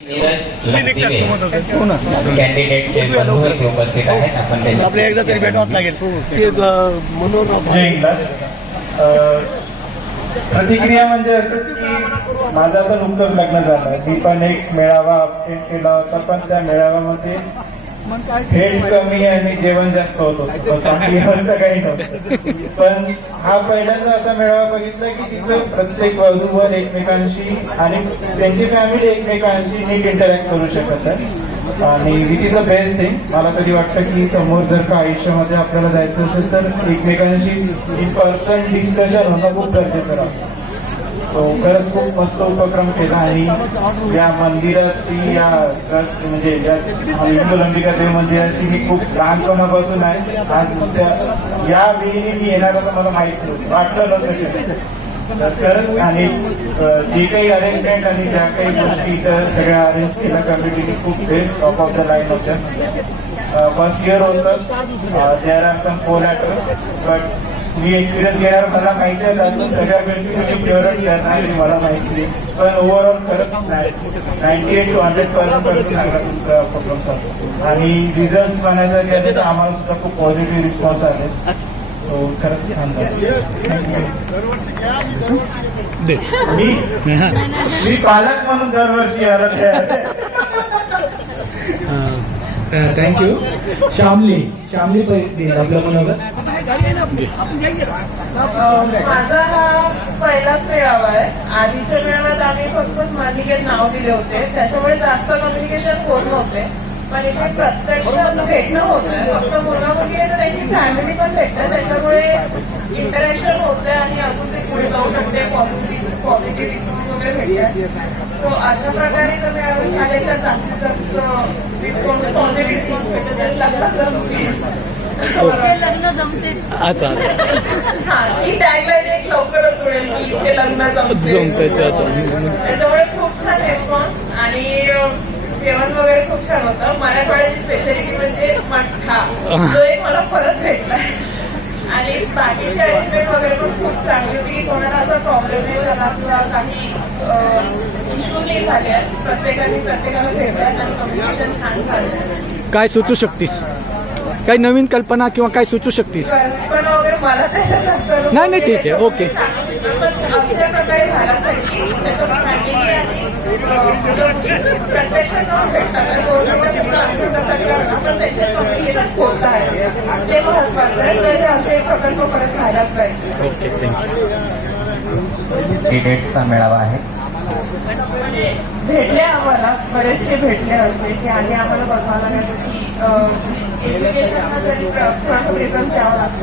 कॅन्डिडेटचे बंधू उपस्थित आहेत. आपण आपल्या एकदा तरी भेटावंच लागेल म्हणून प्रतिक्रिया म्हणजे असंच की माझा तर नुकतंच लग्न झालं. मी पण एक मेळावा अटेंड केला होता, पण त्या मेळाव्यामध्ये खेळ कमी आणि जेवण जास्त होत होतं. चांगली गोष्ट काही नव्हतं. पण हा पहिल्यांदा असा मेळावा बघितला की तिथे प्रत्येक वधूवर एकमेकांशी आणि त्यांची फॅमिली एकमेकांशी नीट इंटरॅक्ट करू शकत आहे. आणि which is the best thing. मला तरी वाटतं की समोर जर का आयुष्यामध्ये आपल्याला जायचं असेल तर एकमेकांशी इन पर्सन डिस्कशन होणं खूप गरजेचं राहतं. तो खरंच खूप मस्त उपक्रम केला आणि या मंदिराची या ट्रस्ट म्हणजे या हिंदुलंबिका देव मंदिराची मी खूप लहानपणापासून आहे. आज या वेळी मी येणार असं मला माहित नव्हतं, वाटलं नव्हतं. खरंच आणि जे काही अरेंजमेंट आणि ज्या काही गोष्टी इथं सगळ्या अरेंज केल्या कमिटीने खूप best top of the line होत्या. फर्स्ट इयर होतं. There are some collaterals but मी एक्सपिरियन्स घेणार मला माहिती आहे सगळ्या गोष्टी फेवरेट करणार मला माहिती. पण ओव्हरऑल खरंच 98 to 100% चांगला तुमचा उपक्रम चालतो आणि रिझल्ट म्हणायचं गेलं तर आम्हाला सुद्धा खूप पॉझिटिव्ह रिस्पॉन्स आले. तो खरंच छान मी पालक म्हणून दरवर्षी यायला तयार आहे. थँक्यू. श्यामली आपल्या मनावर माझा हा पहिलाच मेळावा आहे. आधीच्या मेळाव्यात आम्ही फक्त मालिकेत नाव दिले होते, त्याच्यामुळे जास्त कम्युनिकेशन होत नव्हते. पण इथे प्रत्यक्ष भेटणं होतंय. फक्त मुलगा मुलगी आहे तर त्यांची फॅमिली पण भेटते, त्याच्यामुळे इंटरॅक्शन होतंय आणि अजून ते पुढे जाऊ शकते. पॉझिटिव्ह रिस्पॉन्स वगैरे भेटते. सो अशा प्रकारे जर मेळावे आले तर जास्तीत जास्त रिस्पॉन्स पॉझिटिव्ह रिस्पॉन्स भेटत त्याला लग्न जमते हा ही टॅगलाईन एक लवकरच मिळेल की इथे लग्न जमते. त्याच्यामुळे खूप छान रिस्पॉन्स आणि जेवण वगैरे खूप छान होतं. मराठवाड्याची स्पेशालिटी म्हणजे मठ्ठा, जो एक मला परत भेटलाय. आणि बाकीची अरेंजमेंट वगैरे पण खूप चांगली होती. कोणाला असा प्रॉब्लेम नाही झाला किंवा काही इश्यू नाही झाले. प्रत्येकाला भेटल्यात आणि कम्युनिकेशन छान झालं. काय सुचू शकतीस? काही नवीन कल्पना किंवा काय सुचू शकतीस? कल्पना वगैरे मला त्याच्यात नाही ठीक आहे. ओके. अशा प्रकारे झाला पाहिजे त्याच्यामुळे फॅमिली आणि प्रत्यक्षात जाऊन भेटतात आपण त्याच्यात कम्युनिकेशन होत आहे ते महत्वाचं आहे. तर असे प्रकल्प परत व्हायलाच पाहिजे. ओके. थँक्यू. कॅन्डिडेटचा मेळावा आहे. म्हणजे भेटले आम्हाला बरेचसे भेटले असे की आधी आम्हाला बघावं लागेल की एज्युकेशनला जरी थोडासा प्रेझेंट द्यावं लागतं.